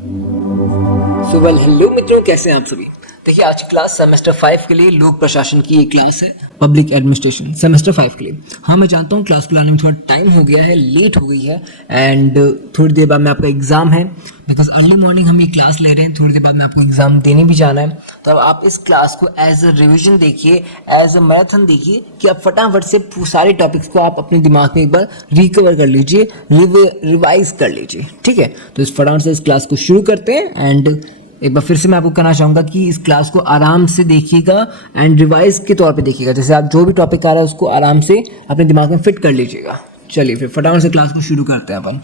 Hello मित्रों, कैसे हैं आप सभी। देखिए, आज क्लास सेमेस्टर 5 के लिए लोक प्रशासन की एक क्लास है, पब्लिक एडमिनिस्ट्रेशन सेमेस्टर 5 के लिए। हाँ, मैं जानता हूँ क्लास को लाने में थोड़ा टाइम हो गया है, लेट हो गई है एंड थोड़ी देर बाद में आपका एग्जाम है। बिकॉज अर्ली मॉर्निंग हम ये क्लास ले रहे हैं, थोड़ी देर बाद में आपको एग्जाम देने भी जाना है। तो अब आप इस क्लास को एज अ रिविजन देखिए, एज अ मैराथन देखिए कि आप फटाफट से सारे टॉपिक्स को आप अपने दिमाग में एक बार रिकवर कर लीजिए, रिवाइज कर लीजिए। ठीक है, तो इस फटाफट से इस क्लास को शुरू करते हैं। एंड एक बार फिर से मैं आपको कहना चाहूँगा कि इस क्लास को आराम से देखिएगा एंड रिवाइज के तौर पे देखिएगा। जैसे आप जो भी टॉपिक आ रहा है उसको आराम से अपने दिमाग में फिट कर लीजिएगा। चलिए फिर फटाफट से क्लास को शुरू करते हैं अपन।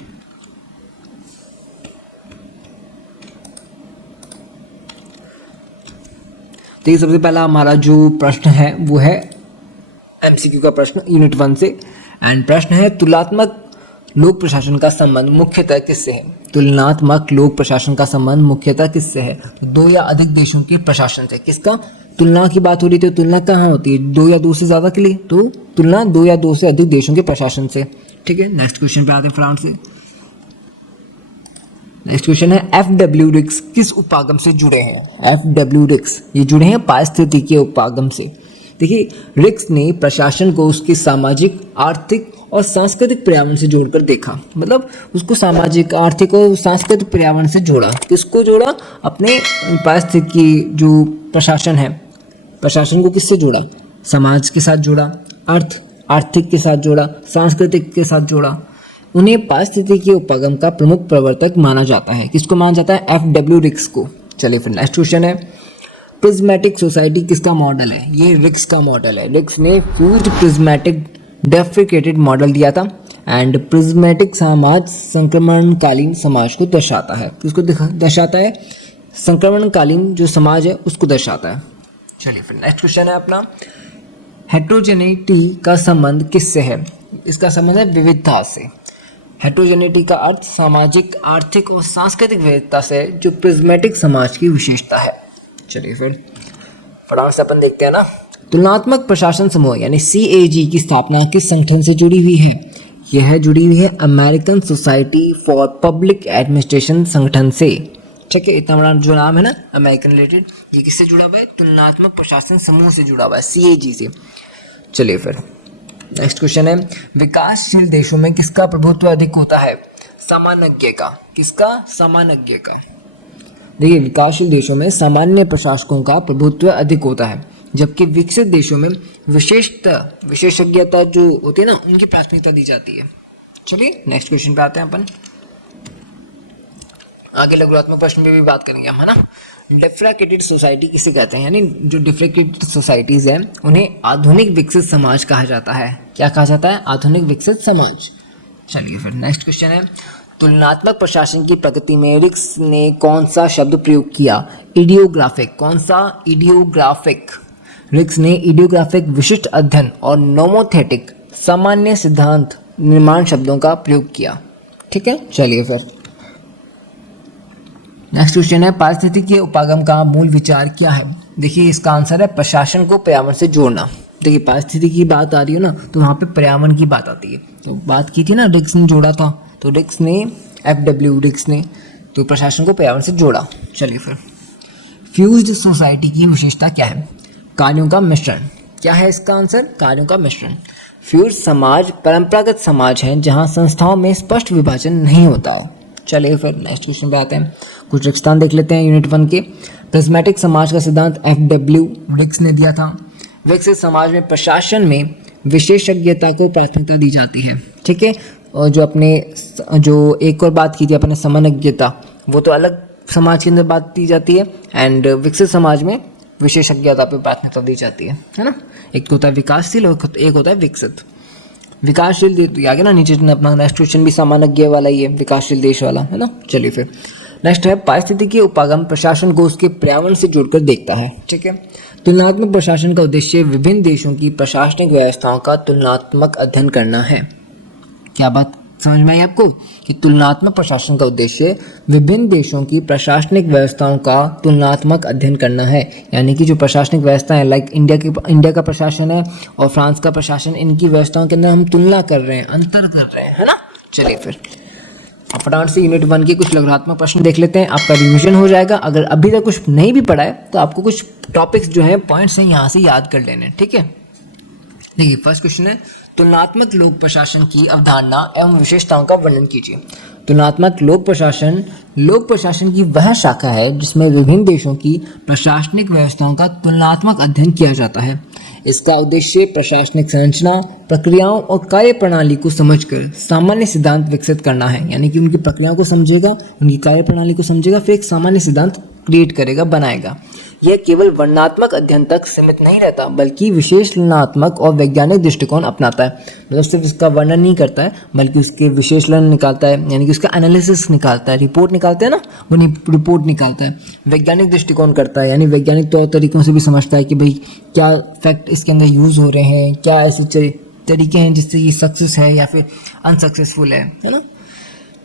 तो ये सबसे पहला हमारा जो प्रश्न है वो है एमसीक्यू का प्रश्न यूनिट 1 से। एंड प्रश्न है, तुलनात्मक लोक प्रशासन का संबंध मुख्यतः किससे है। तुलनात्मक लोक प्रशासन का संबंध मुख्यतः किससे है। तो दो या अधिक देशों के प्रशासन से। किसका तुलना की बात हो रही थी, तो तुलना कहाँ होती है, दो या दो से ज्यादा के लिए। तो तुलना दो या दो से अधिक देशों के प्रशासन से। ठीक है, नेक्स्ट क्वेश्चन पे आते हैं फ्रांस से। नेक्स्ट क्वेश्चन है, FW रिक्स किस उपागम से जुड़े हैं। FW रिक्स ये जुड़े हैं पारिस्थितिकीय उपागम से। देखिए, रिक्स ने प्रशासन को उसके सामाजिक, आर्थिक और सांस्कृतिक पर्यावरण से जोड़कर देखा। मतलब उसको सामाजिक, आर्थिक और सांस्कृतिक पर्यावरण से जोड़ा। किसको जोड़ा, अपने पारिस्थितिकी जो प्रशासन है, प्रशासन को किससे जोड़ा, समाज के साथ जोड़ा, आर्थिक के साथ जोड़ा, सांस्कृतिक के साथ जोड़ा। उन्हें पारिस्थितिकी उपागम का प्रमुख प्रवर्तक माना जाता है। किसको माना जाता है, FW रिक्स को। चलिए फिर नेक्स्ट क्वेश्चन है, प्रिज्मेटिक सोसाइटी किसका मॉडल है। ये रिक्स का मॉडल है। रिक्स ने फ्यूज्ड प्रिज्मेटिक डेफ्रिकेटेड मॉडल दिया था। एंड प्रिज्मेटिक समाज संक्रमणकालीन समाज को दर्शाता है। किसको दर्शाता है, संक्रमणकालीन जो समाज है उसको दर्शाता है। चलिए फिर नेक्स्ट क्वेश्चन है अपना, हेट्रोजेनिटी का संबंध किससे है। इसका संबंध है विविधता से। हेट्रोजेनिटी का अर्थ सामाजिक, आर्थिक और सांस्कृतिक विविधता से, जो प्रिज्मेटिक समाज की विशेषता है। चलिए फिर फटाफट से अपन देखते हैं ना। तुलनात्मक प्रशासन समूह यानी CAG की स्थापना किस संगठन से जुड़ी हुई है। यह जुड़ी हुई है American society for public administration संगठन से। ठीक है, इतना बड़ा जो नाम है ना अमेरिकन रिलेटेड, ये किससे जुड़ा हुआ है, तुलनात्मक प्रशासन समूह से जुड़ा हुआ है, CAG से। चलिए फिर नेक्स्ट क्वेश्चन है, विकासशील देशों में किसका प्रभुत्व अधिक होता है। सामान्यज्ञ का। किसका, सामान्यज्ञ का। देखिए, विकासशील देशों में सामान्य प्रशासकों का प्रभुत्व अधिक होता है, जबकि विकसित देशों में विशेषज्ञता जो होती है ना उनकी प्राथमिकता दी जाती है। चलिए नेक्स्ट क्वेश्चन पे आते हैं अपन। आगे लघुत्मक प्रश्न पे भी बात करेंगे हम, है ना। डिफ्रैक्टेड सोसाइटी किसे कहते हैं, यानी जो डिफ्रैक्टेड सोसाइटीज हैं उन्हें आधुनिक विकसित समाज कहा जाता है। क्या कहा जाता है, आधुनिक विकसित समाज। चलिए फिर नेक्स्ट क्वेश्चन है, तुलनात्मक प्रशासन की प्रगति में रिक्स ने कौन सा शब्द प्रयोग किया। इडियोग्राफिक। कौन सा, इडियोग्राफिक। रिक्स ने इडियोग्राफिक, विशिष्ट अध्ययन और नोमोथेटिक, सामान्य सिद्धांत निर्माण शब्दों का प्रयोग किया। ठीक है, चलिए फिर नेक्स्ट क्वेश्चन है, पारिस्थितिकीय उपागम का मूल विचार क्या है। देखिए, इसका आंसर है प्रशासन को पर्यावरण से जोड़ना। देखिए, पारिस्थितिकी की बात आ रही है ना, तो वहाँ पे पर्यावरण की बात आती है। तो बात की थी ना, रिक्स ने जोड़ा था, तो रिक्स ने, FW रिक्स ने तो प्रशासन को पर्यावरण से जोड़ा। चलिए फिर, फ्यूज्ड सोसाइटी की विशेषता क्या है। कार्यों का मिश्रण। क्या है इसका आंसर, कार्यों का मिश्रण। फ्यूज्ड समाज परंपरागत समाज है जहाँ संस्थाओं में स्पष्ट विभाजन नहीं होता। चलिए फिर नेक्स्ट क्वेश्चन पे आते हैं। कुछ रिक्सतान देख लेते हैं यूनिट 1 के। प्रिज्मेटिक समाज का सिद्धांत FW रिक्स ने दिया था। विकसित समाज में प्रशासन में विशेषज्ञता को प्राथमिकता दी जाती है। ठीक है, और जो एक और बात की थी अपने सामान्यज्ञता, वो तो अलग समाज के अंदर बात की जाती है। एंड विकसित समाज में विशेषज्ञता पर प्राथमिकता दी जाती है ना। एक होता है विकासशील और एक होता है विकसित। विकासशील आगे ना नीचे अपना नेक्स्ट क्वेश्चन भी सामान्य वाला ही है, विकासशील देश वाला, है ना। चलिए फिर नेक्स्ट है, पारिस्थितिकी उपागम प्रशासन को उसके पर्यावरण से जोड़कर देखता है। ठीक है, तुलनात्मक प्रशासन का उद्देश्य विभिन्न देशों की प्रशासनिक व्यवस्थाओं का तुलनात्मक अध्ययन करना है। क्या बात समझ में आई आपको, कि तुलनात्मक प्रशासन का उद्देश्य विभिन्न देशों की प्रशासनिक व्यवस्थाओं का तुलनात्मक अध्ययन करना है। यानी कि जो प्रशासनिक व्यवस्था है, लाइक इंडिया का प्रशासन है और फ्रांस का प्रशासन, इनकी व्यवस्थाओं के अंदर हम तुलना कर रहे हैं, अंतर कर रहे हैं, है ना। चलिए फिर अब फटाफट से यूनिट 1 के कुछ लघुरात्मक प्रश्न देख लेते हैं, आपका रिवीजन हो जाएगा। अगर अभी तक कुछ नहीं भी पढ़ा है तो आपको कुछ टॉपिक्स जो है पॉइंट्स हैं यहाँ से याद कर लेने, ठीक है। देखिए फर्स्ट क्वेश्चन है, तुलनात्मक लोक प्रशासन की अवधारणा एवं विशेषताओं का वर्णन कीजिए। तुलनात्मक लोक प्रशासन की वह शाखा है जिसमें विभिन्न देशों की प्रशासनिक व्यवस्थाओं का तुलनात्मक अध्ययन किया जाता है। इसका उद्देश्य प्रशासनिक संरचना, प्रक्रियाओं और कार्य प्रणाली को समझकर सामान्य सिद्धांत विकसित करना है। यानी कि उनकी प्रक्रियाओं को समझेगा, उनकी कार्य प्रणाली को समझेगा, फिर एक सामान्य सिद्धांत क्रिएट करेगा, बनाएगा। यह केवल वर्णनात्मक अध्ययन तक सीमित नहीं रहता बल्कि विश्लेषणात्मक और वैज्ञानिक दृष्टिकोण अपनाता है। मतलब सिर्फ इसका वर्णन नहीं करता है बल्कि उसके विश्लेषण निकालता है, यानी कि उसका एनालिसिस निकालता है, रिपोर्ट निकालते हैं ना, वो रिपोर्ट निकालता है। वैज्ञानिक दृष्टिकोण करता है, यानी वैज्ञानिक तौर तरीकों से भी समझता है कि भाई क्या फैक्ट इसके अंदर यूज हो रहे हैं, क्या ऐसे तरीके हैं जिससे ये सक्सेस है या फिर अनसक्सेसफुल है ना।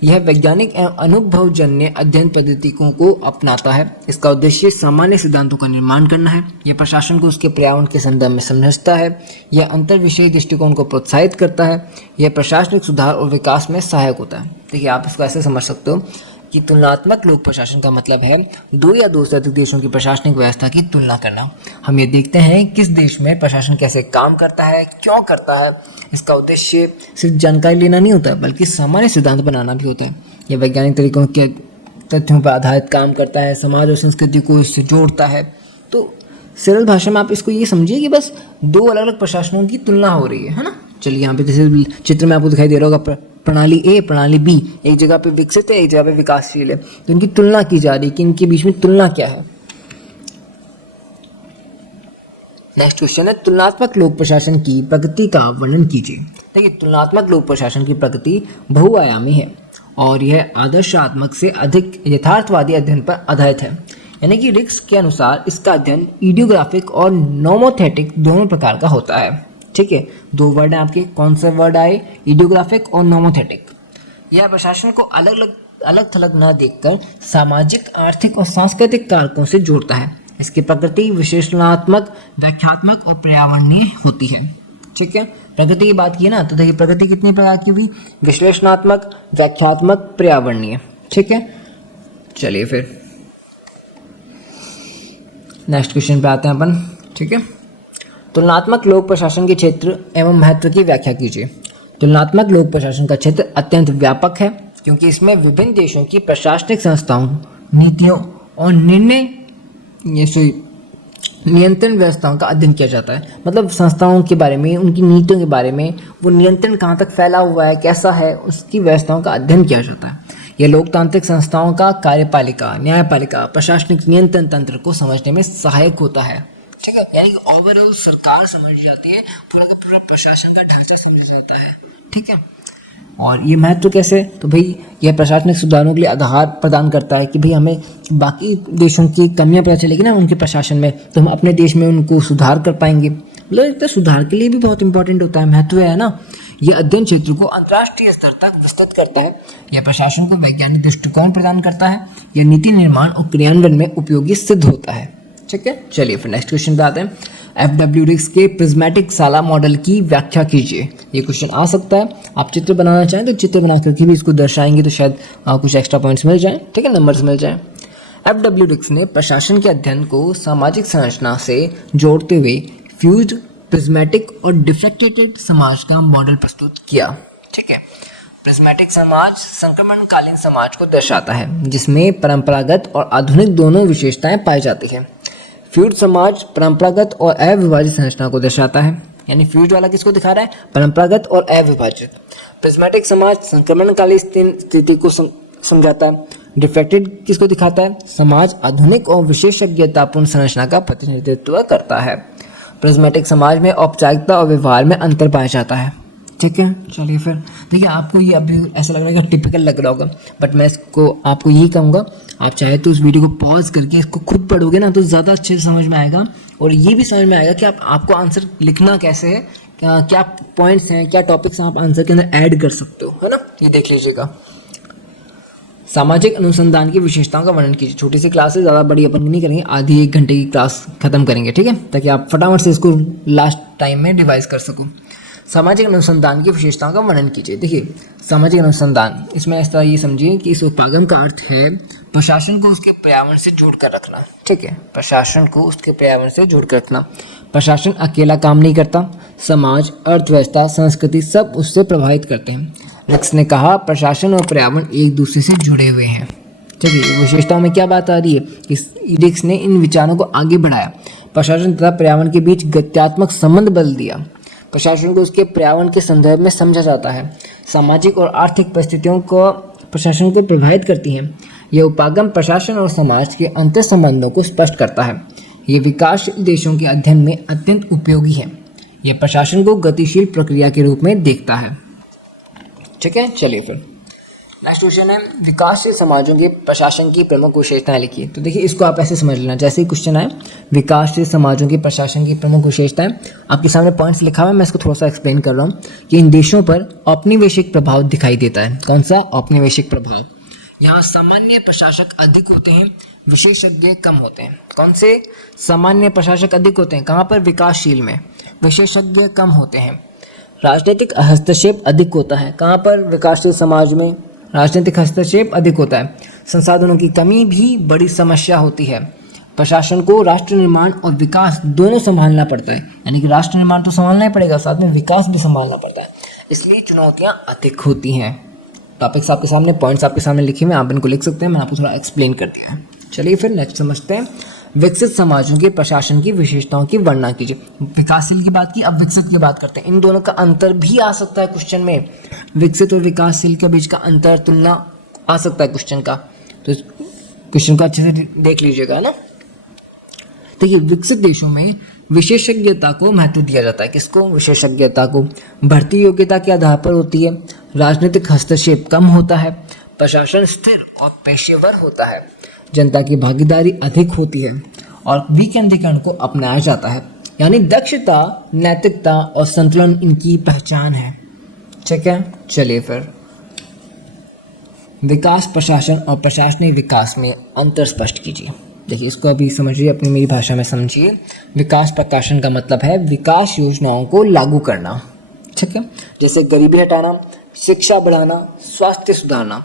यह वैज्ञानिक एवं अनुभवजन्य अध्ययन पद्धतियों को अपनाता है। इसका उद्देश्य सामान्य सिद्धांतों का निर्माण करना है। यह प्रशासन को उसके पर्यावरण के संदर्भ में समझता है। यह अंतर विषय दृष्टिकोण को प्रोत्साहित करता है। यह प्रशासनिक सुधार और विकास में सहायक होता है। देखिए आप इसको ऐसे समझ सकते हो कि तुलनात्मक लोक प्रशासन का मतलब है दो या दो से अधिक देशों की प्रशासनिक व्यवस्था की तुलना करना। हम ये देखते हैं किस देश में प्रशासन कैसे काम करता है, क्यों करता है। इसका उद्देश्य सिर्फ जानकारी लेना नहीं होता बल्कि सामान्य सिद्धांत बनाना भी होता है। यह वैज्ञानिक तरीकों के तथ्यों पर आधारित काम करता है, समाज और संस्कृति को इससे जोड़ता है। तो सरल भाषा में आप इसको ये समझिए कि बस दो अलग अलग प्रशासनों की तुलना हो रही है ना। चलिए यहाँ पे जैसे चित्र में आपको दिखाई दे रहा होगा, प्रणाली ए, प्रणाली बी एक जगह पे विकसित है, एक जगह पे विकासशील है, तो इनकी तुलना की जा रही है कि इनके बीच में तुलना क्या है। नेक्स्ट क्वेश्चन है, तुलनात्मक लोक प्रशासन की प्रगति का वर्णन कीजिए। देखिए तुलनात्मक लोक प्रशासन की प्रगति बहुआयामी है और यह आदर्शात्मक से अधिक यथार्थवादी अध्ययन पर आधारित है। यानी कि रिक्स के अनुसार इसका अध्ययन इडियोग्राफिक और नोमोथेटिक दोनों प्रकार का होता है। ठीक है, दो वर्ड हैं आपके, कौन से वर्ड आए, इडियोग्राफिक और नोमोथेटिक। यह प्रशासन को अलग थलग न देखकर सामाजिक, आर्थिक और सांस्कृतिक कारकों से जोड़ता है। इसकी प्रकृति विश्लेषणात्मक, व्याख्यात्मक और पर्यावरणीय होती है। ठीक है, प्रकृति की बात की ना, तो देखिए प्रकृति कितनी प्रकार की हुई, विश्लेषणात्मक, व्याख्यात्मक, पर्यावरणीय। ठीक है, चलिए फिर नेक्स्ट क्वेश्चन पे आते हैं अपन। ठीक है, तुलनात्मक लोक प्रशासन के क्षेत्र एवं महत्व की व्याख्या कीजिए। तुलनात्मक लोक प्रशासन का क्षेत्र अत्यंत व्यापक है क्योंकि इसमें विभिन्न देशों की प्रशासनिक संस्थाओं, नीतियों और नियंत्रण व्यवस्थाओं का अध्ययन किया जाता है। मतलब संस्थाओं के बारे में, उनकी नीतियों के बारे में, वो नियंत्रण कहाँ तक फैला हुआ है, कैसा है, उसकी व्यवस्थाओं का अध्ययन किया जाता है। यह लोकतांत्रिक संस्थाओं का कार्यपालिका, न्यायपालिका, प्रशासनिक नियंत्रण तंत्र को समझने में सहायक होता है। ठीक है, यानी कि ओवरऑल सरकार समझ जाती है, पूरा का पूरा प्रशासन का ढांचा समझ जाता है। ठीक है, और ये महत्व कैसे, तो भाई यह प्रशासनिक सुधारों के लिए आधार प्रदान करता है कि भाई हमें बाकी देशों की कमियां पता चलेगी ना उनके प्रशासन में, तो हम अपने देश में उनको सुधार कर पाएंगे। मतलब एक तो सुधार के लिए भी बहुत इंपॉर्टेंट होता है, महत्व है ना। यह अध्ययन क्षेत्र को अंतर्राष्ट्रीय स्तर तक विस्तृत करता है। यह प्रशासन को वैज्ञानिक दृष्टिकोण प्रदान करता है। यह नीति निर्माण और क्रियान्वयन में उपयोगी सिद्ध होता है। ठीक है, चलिए फिर नेक्स्ट क्वेश्चन पे आते हैं। FW रिक्स के प्रिज्मेटिक साला मॉडल की व्याख्या कीजिए। ये क्वेश्चन आ सकता है, आप चित्र बनाना चाहें तो चित्र बना करके भी इसको दर्शाएंगे तो शायद कुछ एक्स्ट्रा पॉइंट्स मिल जाएं। ठीक है, नंबर्स मिल जाएं। FW रिक्स ने प्रशासन के अध्ययन को सामाजिक संरचना से जोड़ते हुए फ्यूज्ड, प्रिज्मेटिक और डिफ्रेक्टेड समाज का मॉडल प्रस्तुत किया। ठीक है, प्रिज्मेटिक समाज संक्रमणकालीन समाज को दर्शाता है जिसमें परंपरागत और आधुनिक दोनों विशेषताएं पाई जाती है। फ्यूज समाज परंपरागत और अविभाजित संरचना को दर्शाता है। यानी फ्यूज वाला किसको दिखा रहा है, परंपरागत और अविभाजित। प्रिज्मेटिक समाज संक्रमणकालीन स्थिति को समझाता है। डिफ्रेक्टेड किसको दिखाता है, समाज आधुनिक और विशेषज्ञतापूर्ण संरचना का प्रतिनिधित्व करता है। प्रिज्मेटिक समाज में औपचारिकता और व्यवहार में अंतर पाया जाता है। ठीक है, चलिए फिर देखिए आपको ये अभी ऐसा लग रहा है कि टिपिकल लग रहा होगा, बट मैं इसको आपको यही कहूँगा, आप चाहे तो उस वीडियो को पॉज करके इसको खुद पढ़ोगे ना तो ज़्यादा अच्छे से समझ में आएगा और ये भी समझ में आएगा कि आपको आंसर लिखना कैसे है, क्या पॉइंट्स हैं, क्या टॉपिक्स आप आंसर के अंदर ऐड कर सकते हो, है ना। ये देख लीजिएगा। सामाजिक अनुसंधान की विशेषताओं का वर्णन कीजिए। छोटी सी क्लास है, ज़्यादा बड़ी अपन नहीं करेंगे, आधी 1 घंटे की क्लास खत्म करेंगे। ठीक है, ताकि आप फटाफट से इसको लास्ट टाइम में रिवाइज कर सको। सामाजिक अनुसंधान की विशेषताओं का वर्णन कीजिए। देखिए सामाजिक अनुसंधान, इसमें इस तरह ये समझिए कि इस उपागम का अर्थ है प्रशासन को उसके पर्यावरण से जोड़कर रखना। ठीक है, प्रशासन को उसके पर्यावरण से जोड़कर रखना। प्रशासन अकेला काम नहीं करता, समाज, अर्थव्यवस्था, संस्कृति सब उससे प्रभावित करते हैं। रिक्स ने कहा प्रशासन और पर्यावरण एक दूसरे से जुड़े हुए हैं। ठीक है, विशेषताओं में क्या बात आ रही है कि रिक्स ने इन विचारों को आगे बढ़ाया। प्रशासन तथा पर्यावरण के बीच गत्यात्मक संबंध बदल दिया। प्रशासन को उसके पर्यावरण के संदर्भ में समझा जाता है। सामाजिक और आर्थिक परिस्थितियों को प्रशासन को प्रभावित करती हैं। यह उपागम प्रशासन और समाज के अंतर संबंधों को स्पष्ट करता है। ये विकासशील देशों के अध्ययन में अत्यंत उपयोगी है। यह प्रशासन को गतिशील प्रक्रिया के रूप में देखता है। ठीक है, चलिए फिर नेक्स्ट क्वेश्चन है विकासशील समाजों के प्रशासन की प्रमुख विशेषताएं लिखिए। तो देखिए इसको आप ऐसे समझ लेना, जैसे ही क्वेश्चन आए विकासशील समाजों के प्रशासन की प्रमुख विशेषताएं, आपके सामने पॉइंट्स लिखा हुआ है, मैं इसको थोड़ा सा एक्सप्लेन कर रहा हूँ कि इन देशों पर औपनिवेशिक प्रभाव दिखाई देता है। कौन सा औपनिवेशिक प्रभाव? यहाँ सामान्य प्रशासक अधिक होते हैं, विशेषज्ञ कम होते हैं। कौन से? सामान्य प्रशासक अधिक होते हैं, कहाँ पर? विकासशील में। विशेषज्ञ कम होते हैं। राजनीतिक हस्तक्षेप अधिक होता है, कहाँ पर? विकासशील समाज में राजनीतिक हस्तक्षेप अधिक होता है। संसाधनों की कमी भी बड़ी समस्या होती है। प्रशासन को राष्ट्र निर्माण और विकास दोनों संभालना पड़ता है, यानी कि राष्ट्र निर्माण तो संभालना ही पड़ेगा, साथ में विकास भी संभालना पड़ता है, इसलिए चुनौतियां अधिक होती हैं। टॉपिक्स आपके सामने, पॉइंट्स आपके सामने लिखे हुए, आप इनको लिख सकते हैं, मैंने आपको थोड़ा एक्सप्लेन कर दिया है। चलिए फिर नेक्स्ट समझते हैं विकसित समाजों के प्रशासन की विशेषताओं की वर्णना कीजिए। विकासशील की बात की, अब विकसित की बात करते हैं। इन दोनों का अंतर भी आ सकता है क्वेश्चन में, विकसित और विकासशील के बीच का अंतर, तुलना आ सकता है क्वेश्चन का, तो क्वेश्चन को अच्छे से देख लीजिएगा ना। देखिए विकसित देशों में विशेषज्ञता को महत्व दिया जाता है। किसको? विशेषज्ञता को। भर्ती योग्यता के आधार पर होती है। राजनीतिक हस्तक्षेप कम होता है। प्रशासन स्थिर और पेशेवर होता है। जनता की भागीदारी अधिक होती है और विकेंद्रीकरण को अपनाया जाता है, यानी दक्षता, नैतिकता और संतुलन इनकी पहचान है। ठीक है, चलिए फिर विकास प्रशासन और प्रशासनिक विकास में अंतर स्पष्ट कीजिए। देखिए इसको अभी समझिए, अपनी मेरी भाषा में समझिए। विकास प्रशासन का मतलब है विकास योजनाओं को लागू करना। ठीक है, जैसे गरीबी हटाना, शिक्षा बढ़ाना, स्वास्थ्य सुधारना।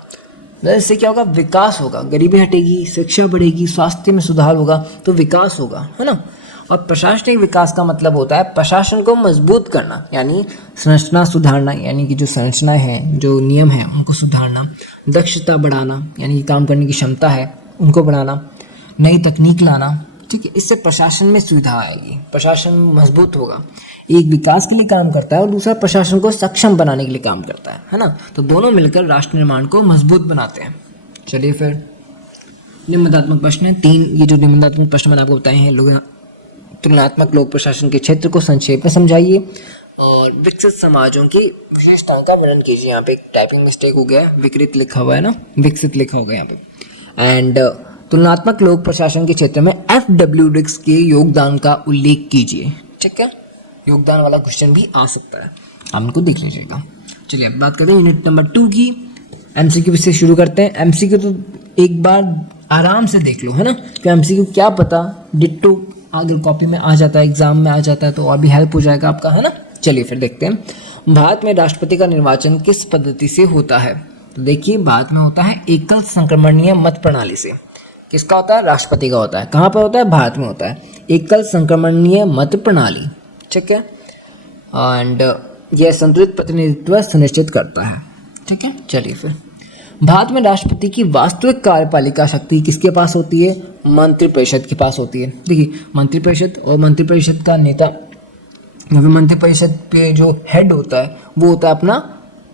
इससे क्या होगा? विकास होगा। गरीबी हटेगी, शिक्षा बढ़ेगी, स्वास्थ्य में सुधार होगा तो विकास होगा, है ना। और प्रशासनिक विकास का मतलब होता है प्रशासन को मजबूत करना, यानी संरचना सुधारना, यानी कि जो संरचनाएं हैं, जो नियम हैं उनको सुधारना। दक्षता बढ़ाना, यानी काम करने की क्षमता है उनको बढ़ाना। नई तकनीक लाना। ठीक है, इससे प्रशासन में सुविधा आएगी, प्रशासन मजबूत होगा। एक विकास के लिए काम करता है और दूसरा प्रशासन को सक्षम बनाने के लिए काम करता है ना। तो दोनों मिलकर राष्ट्र निर्माण को मजबूत बनाते हैं। चलिए फिर निबंधात्मक प्रश्न 3, ये जो निबंधात्मक प्रश्न मैंने आपको बताए हैं, तुलनात्मक लोक प्रशासन के क्षेत्र को संक्षेप में समझाइए और विकसित समाजों की विशेषताओं का वर्णन कीजिए। यहाँ पे एक टाइपिंग मिस्टेक हो गया है, विकृत लिखा हुआ है ना, विकसित लिखा होगा यहाँ पे। एंड तुलनात्मक लोक प्रशासन के क्षेत्र में FW रिक्स के योगदान का उल्लेख कीजिए। ठीक है, योगदान वाला क्वेश्चन भी आ सकता है, आप इनको देख लीजिएगा। चलिए अब बात करते हैं यूनिट नंबर 2 की। MCQ से शुरू करते हैं। MCQ तो एक बार आराम से देख लो, है ना, कि MCQ क्या पता डिट्टो अगर कॉपी में आ जाता है, एग्जाम में आ जाता है तो और भी हेल्प हो जाएगा आपका, है ना। चलिए फिर देखते हैं भारत में राष्ट्रपति का निर्वाचन किस पद्धति से होता है। तो देखिए भारत में होता है एकल संक्रमणीय मत प्रणाली से। किसका होता है? राष्ट्रपति का होता है। कहाँ पर होता है? भारत में होता है एकल संक्रमणीय मत प्रणाली। ठीक है, एंड यह संतुलित प्रतिनिधित्व सुनिश्चित करता है। ठीक है, चलिए फिर भारत में राष्ट्रपति की वास्तविक कार्यपालिका शक्ति किसके पास होती है? मंत्रिपरिषद के पास होती है। देखिए मंत्रिपरिषद और मंत्रिपरिषद का नेता, मंत्रिपरिषद पे जो हेड होता है वो होता है अपना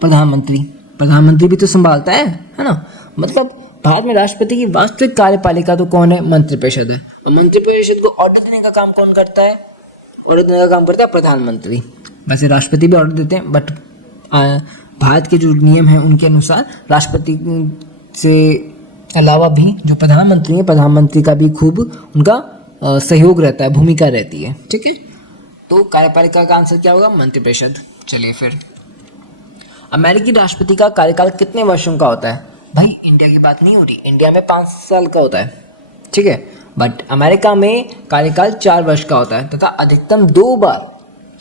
प्रधानमंत्री। प्रधानमंत्री भी तो संभालता है ना। मतलब भारत में राष्ट्रपति की वास्तविक कार्यपालिका तो कौन है? मंत्रिपरिषद है। और मंत्रिपरिषद को ऑर्डर देने का काम कौन करता है? ऑर्डर देने का काम करता है प्रधानमंत्री। वैसे राष्ट्रपति भी ऑर्डर देते हैं, बट भारत के जो नियम हैं उनके अनुसार राष्ट्रपति से अलावा भी जो प्रधानमंत्री है, प्रधानमंत्री का भी खूब उनका सहयोग रहता है, भूमिका रहती है। ठीक है, तो कार्यपालिका का आंसर क्या होगा? मंत्रिपरिषद। चलिए फिर अमेरिकी राष्ट्रपति का कार्यकाल कितने वर्षों का होता है? भाई इंडिया की बात नहीं हो रही, इंडिया में 5 साल का होता है। ठीक है, बट अमेरिका में कार्यकाल 4 वर्ष का होता है तथा अधिकतम 2 बार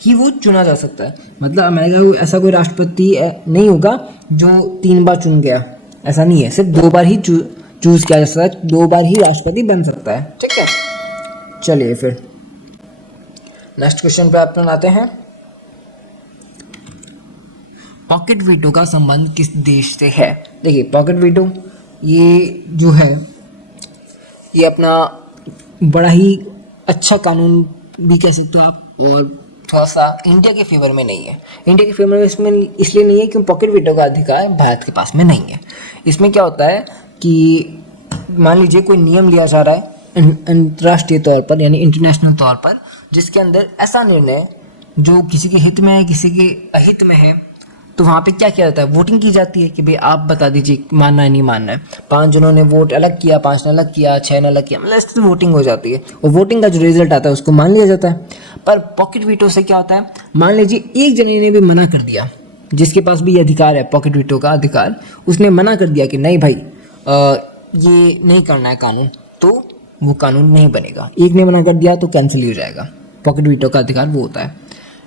ही वो चुना जा सकता है। मतलब अमेरिका को ऐसा कोई राष्ट्रपति नहीं होगा जो 3 बार चुन गया, ऐसा नहीं है। सिर्फ 2 बार ही चूज किया जा सकता है, 2 बार ही राष्ट्रपति बन सकता है। ठीक है, चलिए फिर नेक्स्ट क्वेश्चन पे अपन आते हैं। पॉकेट वीटो का संबंध किस देश से है? देखिए पॉकेट वीटो ये जो है ये अपना बड़ा ही अच्छा कानून भी कह सकते हो आप, और थोड़ा सा इंडिया के फेवर में नहीं है। इंडिया के फेवर में इसमें इसलिए नहीं है क्योंकि पॉकेट वीटो का अधिकार भारत के पास में नहीं है। इसमें क्या होता है कि मान लीजिए कोई नियम लिया जा रहा है अंतर्राष्ट्रीय तौर पर यानी इंटरनेशनल तौर पर, जिसके अंदर ऐसा निर्णय जो किसी के हित में है किसी के अहित में है, तो वहाँ पे क्या किया जाता है, वोटिंग की जाती है कि भाई आप बता दीजिए मानना है नहीं मानना है। 5 जनों ने वोट अलग किया, 5 ने अलग किया, 6 ने अलग किया, मतलब इससे वोटिंग हो जाती है और वोटिंग का जो रिजल्ट आता है उसको मान लिया जाता है। पर पॉकेट वीटो से क्या होता है, मान लीजिए एक जने ने भी मना कर दिया, जिसके पास भी ये अधिकार है पॉकेट वीटो का अधिकार, उसने मना कर दिया कि नहीं भाई ये नहीं करना है कानून, तो वो कानून नहीं बनेगा। एक ने मना कर दिया तो कैंसिल हो जाएगा। पॉकेट वीटो का अधिकार वो होता है।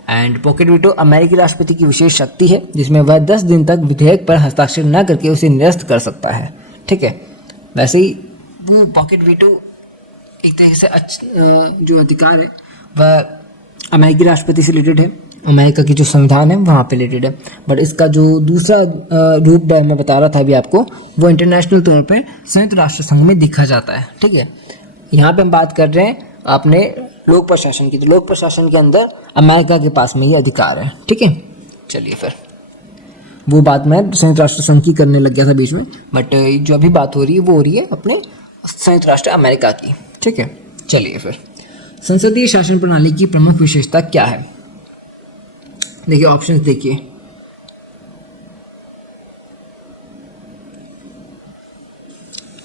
एंड पॉकेट वीटो अमेरिकी राष्ट्रपति की विशेष शक्ति है जिसमें वह 10 दिन तक विधेयक पर हस्ताक्षर न करके उसे निरस्त कर सकता है। ठीक है, वैसे ही वो पॉकेट वीटो एक तरीके से जो अधिकार है वह अमेरिकी राष्ट्रपति से रिलेटेड है, अमेरिका की जो संविधान है वहाँ पे रिलेटेड है। बट इसका जो दूसरा रूप मैं बता रहा था अभी आपको, वो इंटरनेशनल तौर पर संयुक्त राष्ट्र संघ में देखा जाता है। ठीक है, यहाँ पे हम बात कर रहे हैं अपने लोक प्रशासन की, तो लोक प्रशासन के अंदर अमेरिका के पास में ये अधिकार है। ठीक है, चलिए फिर वो बात मैं संयुक्त राष्ट्र संघ की करने लग गया था बीच में, बट जो अभी बात हो रही है वो हो रही है अपने संयुक्त राष्ट्र अमेरिका की। ठीक है, चलिए फिर संसदीय शासन प्रणाली की प्रमुख विशेषता क्या है? देखिए ऑप्शंस देखिए,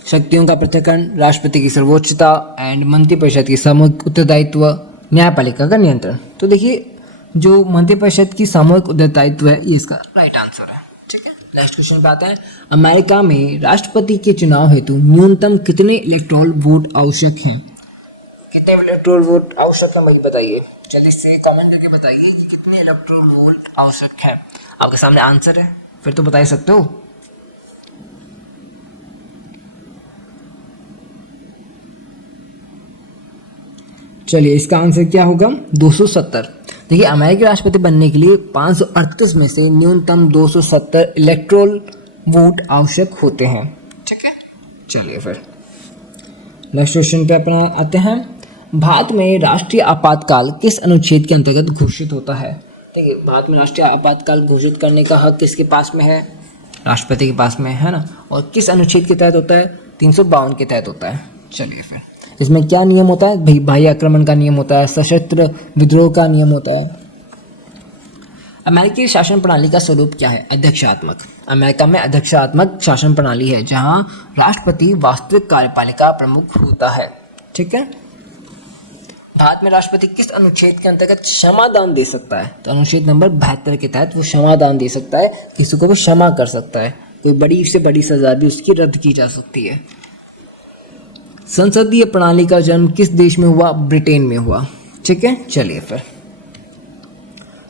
शक्तियों का पृथक्करण, राष्ट्रपति की सर्वोच्चता एंड मंत्रिपरिषद की सामूहिक उत्तरदायित्व, न्यायपालिका का नियंत्रण। तो देखिए जो मंत्रिपरिषद की सामूहिक उत्तरदायित्व है ये इसका राइट आंसर है। ठीक है, नेक्स्ट क्वेश्चन पे आते हैं। अमेरिका में राष्ट्रपति के चुनाव हेतु न्यूनतम कितने इलेक्टोरल वोट आवश्यक हैं? कितने इलेक्टोरल वोट आवश्यक है भाई बताइए, जल्दी से कमेंट करके बताइए कि कितने इलेक्टोरल वोट आवश्यक है। आपके सामने आंसर है, फिर तो बता ही सकते हो। चलिए इसका आंसर क्या होगा, 270। देखिए अमेरिकी राष्ट्रपति बनने के लिए 538 में से न्यूनतम 270 इलेक्टोरल वोट आवश्यक होते हैं। ठीक है, चलिए फिर नेक्स्ट क्वेश्चन पे अपना आते हैं। भारत में राष्ट्रीय आपातकाल किस अनुच्छेद के अंतर्गत घोषित होता है? देखिए भारत में राष्ट्रीय आपातकाल घोषित करने का हक किसके पास में है? राष्ट्रपति के पास में है ना। और किस अनुच्छेद के तहत होता है? 352 के तहत होता है। चलिए फिर इसमें क्या नियम होता है? भाई बाह्य आक्रमण का नियम होता है, सशस्त्र विद्रोह का नियम होता है। अमेरिकी शासन प्रणाली का स्वरूप क्या है? अध्यक्षात्मक। अमेरिका में अध्यक्षात्मक शासन प्रणाली है जहां राष्ट्रपति वास्तविक कार्यपालिका प्रमुख होता है। ठीक है, भारत में राष्ट्रपति किस अनुच्छेद के अंतर्गत क्षमादान दे सकता है? तो अनुच्छेद नंबर 72 के तहत वो क्षमादान दे सकता है, किसी को भी क्षमा कर सकता है, कोई बड़ी से बड़ी सजा भी उसकी रद्द की जा सकती है। संसदीय प्रणाली का जन्म किस देश में हुआ? ब्रिटेन में हुआ। ठीक है, चलिए फिर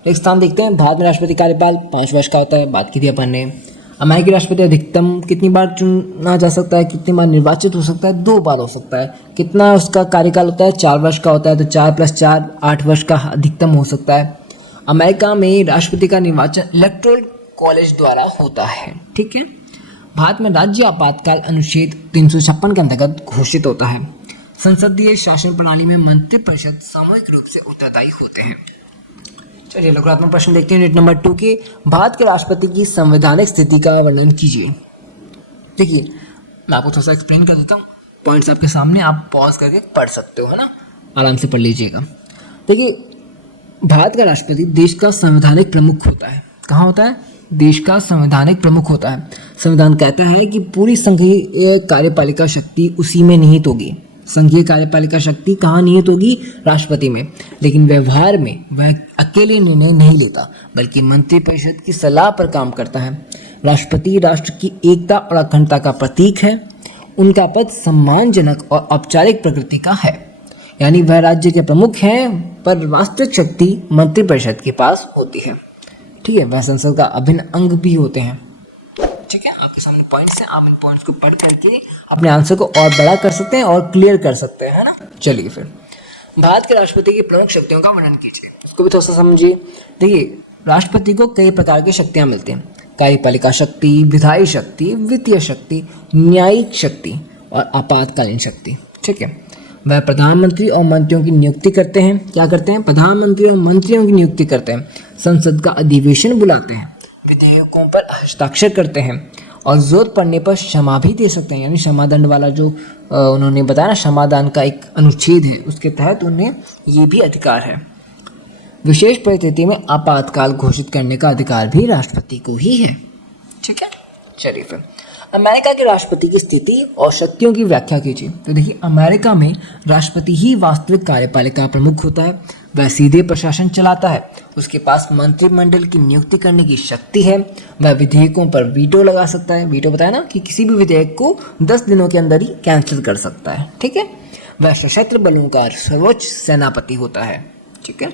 एक स्थान देखते हैं। भारत में राष्ट्रपति कार्यकाल 5 वर्ष का होता है, बात की थी अपन ने। अमेरिकी राष्ट्रपति अधिकतम कितनी बार चुना जा सकता है, कितनी बार निर्वाचित हो सकता है? 2 बार हो सकता है। कितना उसका कार्यकाल होता है? 4 वर्ष का होता है, तो 4 + 4 8 वर्ष का अधिकतम हो सकता है। अमेरिका में राष्ट्रपति का निर्वाचन इलेक्टोरल कॉलेज द्वारा होता है। ठीक है, भारत में राज्य आपातकाल अनुच्छेद 356 के अंतर्गत घोषित होता है। संसदीय शासन प्रणाली में मंत्रिपरिषद सामूहिक रूप से उत्तरदायी होते हैं। चलिए लोकात्मक प्रश्न देखते हैं। यूनिट नंबर 2 के भारत के राष्ट्रपति की संवैधानिक स्थिति का वर्णन कीजिए। देखिए मैं आपको थोड़ा सा एक्सप्लेन कर देता हूँ, पॉइंट्स आपके सामने, आप पॉज करके पढ़ सकते हो, है ना, आराम से पढ़ लीजिएगा। देखिए भारत का राष्ट्रपति देश का संवैधानिक प्रमुख होता है। कहाँ होता है? देश का संवैधानिक प्रमुख होता है। संविधान कहता है कि पूरी संघीय कार्यपालिका शक्ति उसी में निहित होगी। संघीय कार्यपालिका शक्ति कहाँ निहित होगी? राष्ट्रपति में। लेकिन व्यवहार में वह अकेले निर्णय नहीं लेता, बल्कि मंत्रिपरिषद की सलाह पर काम करता है। राष्ट्रपति राष्ट्र की एकता और अखंडता का प्रतीक है। उनका पद सम्मानजनक और औपचारिक प्रकृति का है। यानी वह राज्य के प्रमुख हैं, पर वास्तविक शक्ति मंत्रिपरिषद के पास होती है। ठीक है, वह संसद का अभिन्न अंग भी होते हैं। ठीक है, आपके सामने पॉइंट्स हैं, आप इन पॉइंट्स को पढ़ करके अपने आंसर को और बड़ा कर सकते हैं और क्लियर कर सकते हैं, है ना। चलिए फिर भारत के राष्ट्रपति की प्रमुख शक्तियों का वर्णन कीजिए, इसको भी थोड़ा सा समझिए। देखिए, राष्ट्रपति को कई प्रकार की शक्तियां मिलती हैं। कार्यपालिका शक्ति, विधायी शक्ति, वित्तीय शक्ति, न्यायिक शक्ति और आपातकालीन शक्ति। ठीक है, वह प्रधानमंत्री और मंत्रियों की नियुक्ति करते हैं। क्या करते हैं? प्रधानमंत्री और मंत्रियों की नियुक्ति करते हैं, संसद का अधिवेशन बुलाते हैं, विधेयकों पर हस्ताक्षर करते हैं और जरूरत पड़ने पर क्षमा भी दे सकते हैं। यानी क्षमादंड वाला जो उन्होंने बताया ना, क्षमादान का एक अनुच्छेद है, उसके तहत उन्हें ये भी अधिकार है। विशेष परिस्थिति में आपातकाल घोषित करने का अधिकार भी राष्ट्रपति को ही है। ठीक है, चलिए फिर अमेरिका के राष्ट्रपति की स्थिति और शक्तियों की व्याख्या कीजिए। तो देखिए, अमेरिका में राष्ट्रपति ही वास्तविक कार्यपालिका प्रमुख होता है। वह सीधे प्रशासन चलाता है, उसके पास मंत्रिमंडल की नियुक्ति करने की शक्ति है। वह विधेयकों पर वीटो लगा सकता है। वीटो बताया ना कि किसी भी विधेयक को 10 दिनों के अंदर ही कैंसिल कर सकता है। ठीक है, वह सशस्त्र बलों का सर्वोच्च सेनापति होता है। ठीक है,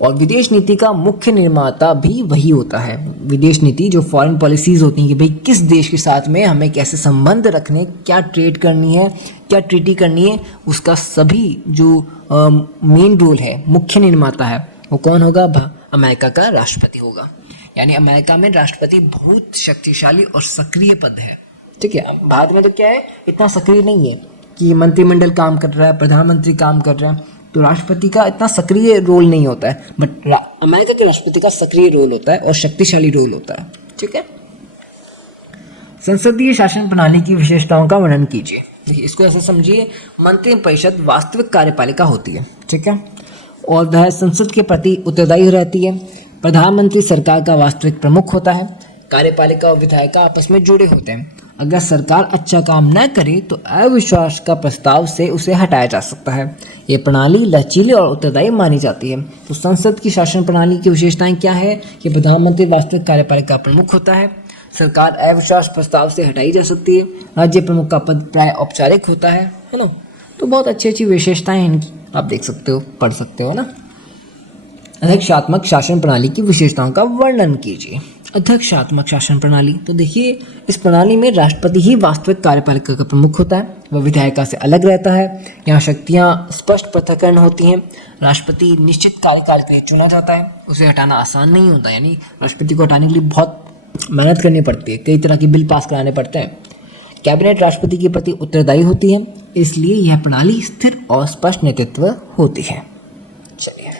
और विदेश नीति का मुख्य निर्माता भी वही होता है। विदेश नीति जो फॉरेन पॉलिसीज होती हैं कि भाई किस देश के साथ में हमें कैसे संबंध रखने, क्या ट्रेड करनी है, क्या ट्रीटी करनी है, उसका सभी जो मेन रोल है, मुख्य निर्माता है, वो कौन होगा? अमेरिका का राष्ट्रपति होगा। यानी अमेरिका में राष्ट्रपति बहुत शक्तिशाली और सक्रिय पद है। ठीक है, भारत में तो क्या है, इतना सक्रिय नहीं है कि मंत्रिमंडल काम कर रहा है, प्रधानमंत्री काम कर रहा है, तो राष्ट्रपति का इतना सक्रिय रोल नहीं होता है। बट अमेरिका के राष्ट्रपति का सक्रिय रोल होता है और शक्तिशाली रोल होता है। ठीक है, संसदीय शासन प्रणाली की विशेषताओं का वर्णन कीजिए। देखिए, इसको ऐसे समझिए, मंत्रिपरिषद वास्तविक कार्यपालिका होती है। ठीक है, और वह संसद के प्रति उत्तरदायी रहती है। प्रधानमंत्री सरकार का वास्तविक प्रमुख होता है। कार्यपालिका और विधायिका आपस में जुड़े होते हैं। अगर सरकार अच्छा काम न करे तो अविश्वास का प्रस्ताव से उसे हटाया जा सकता है। ये प्रणाली लचीली और उत्तरदायी मानी जाती है। तो संसद की शासन प्रणाली की विशेषताएं क्या है कि प्रधानमंत्री वास्तविक कार्यपालिका प्रमुख होता है, सरकार अविश्वास प्रस्ताव से हटाई जा सकती है, राज्य प्रमुख का पद प्राय औपचारिक होता है ना। तो बहुत अच्छी अच्छी विशेषताएं हैं इनकी, आप देख सकते हो, पढ़ सकते हो ना। अध्यक्षात्मक शासन प्रणाली की विशेषताओं का वर्णन कीजिए। अध्यक्षात्मक शासन प्रणाली, तो देखिए, इस प्रणाली में राष्ट्रपति ही वास्तविक कार्यपालिका का प्रमुख होता है। वह विधायिका से अलग रहता है। यहाँ शक्तियाँ स्पष्ट पृथक्करण होती हैं। राष्ट्रपति निश्चित कार्यकाल के लिए चुना जाता है, उसे हटाना आसान नहीं होता। यानी राष्ट्रपति को हटाने के लिए बहुत मेहनत करनी पड़ती है, कई तरह के बिल पास कराने पड़ते हैं। कैबिनेट राष्ट्रपति के प्रति उत्तरदायी होती है, इसलिए यह प्रणाली स्थिर और स्पष्ट नेतृत्व होती है। चलिए,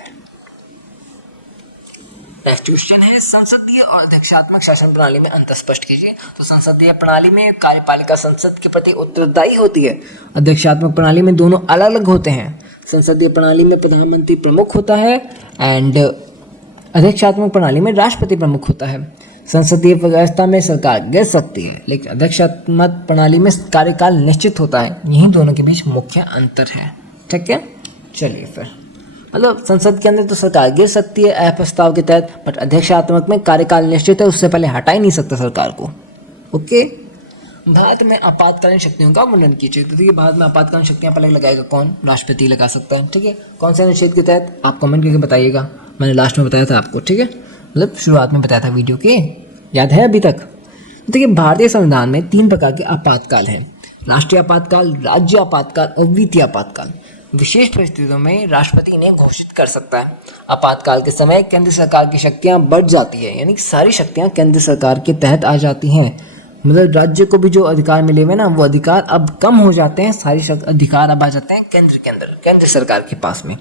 नेक्स्ट क्वेश्चन है, संसदीय और अध्यक्षात्मक शासन प्रणाली में अंतर स्पष्ट कीजिए। तो संसदीय प्रणाली में कार्यपालिका संसद के प्रति उत्तरदायी होती है। अध्यक्षात्मक प्रणाली में दोनों अलग अलग होते हैं। संसदीय प्रणाली में प्रधानमंत्री प्रमुख होता है एंड अध्यक्षात्मक प्रणाली में राष्ट्रपति प्रमुख होता है। संसदीय व्यवस्था में सरकार गिर सकती है, लेकिन अध्यक्षात्मक प्रणाली में कार्यकाल निश्चित होता है। यही दोनों के बीच मुख्य अंतर है। ठीक है, चलिए फिर, मतलब संसद के अंदर तो सरकार गिर सकती है अप्रस्ताव के तहत, बट अध्यक्षात्मक में कार्यकाल निश्चित है, उससे पहले हटा ही नहीं सकता सरकार को। ओके, भारत में आपातकालीन शक्तियों का वर्णन कीजिए। तो देखिए, भारत में आपातकालीन शक्तियां पहले लगाएगा कौन? राष्ट्रपति लगा सकता है। ठीक है, कौन से अनुच्छेद के तहत? आप कमेंट करके बताइएगा। मैंने लास्ट में बताया था आपको। ठीक है, मतलब शुरुआत में बताया था वीडियो के, याद है अभी तक? देखिए, भारतीय संविधान में 3 प्रकार के आपातकाल हैं: राष्ट्रीय आपातकाल, राज्य आपातकाल और वित्तीय आपातकाल। विशेष परिस्थितियों में राष्ट्रपति इन्हें घोषित कर सकता है। आपातकाल के समय केंद्र सरकार की शक्तियां बढ़ जाती है, यानी सारी शक्तियां केंद्र सरकार के तहत आ जाती हैं। मतलब राज्य को भी जो अधिकार मिले हुए ना, वो अधिकार अब कम हो जाते हैं, सारी अधिकार अब आ जाते हैं केंद्र के अंदर, केंद्र सरकार के पास में,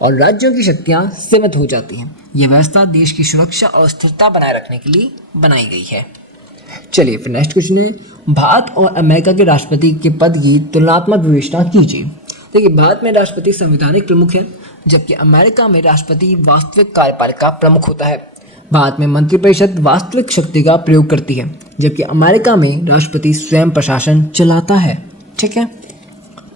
और राज्यों की शक्तियां सीमित हो जाती हैं। यह व्यवस्था देश की सुरक्षा और स्थिरता बनाए रखने के लिए बनाई गई है। चलिए फिर नेक्स्ट क्वेश्चन है, भारत और अमेरिका के राष्ट्रपति के पद की तुलनात्मक विवेचना कीजिए। देखिए, भारत में राष्ट्रपति संवैधानिक प्रमुख है, जबकि अमेरिका में राष्ट्रपति वास्तविक कार्यपालिका प्रमुख होता है। भारत में मंत्रिपरिषद वास्तविक शक्ति का प्रयोग करती है, जबकि अमेरिका में राष्ट्रपति स्वयं प्रशासन चलाता है। ठीक है,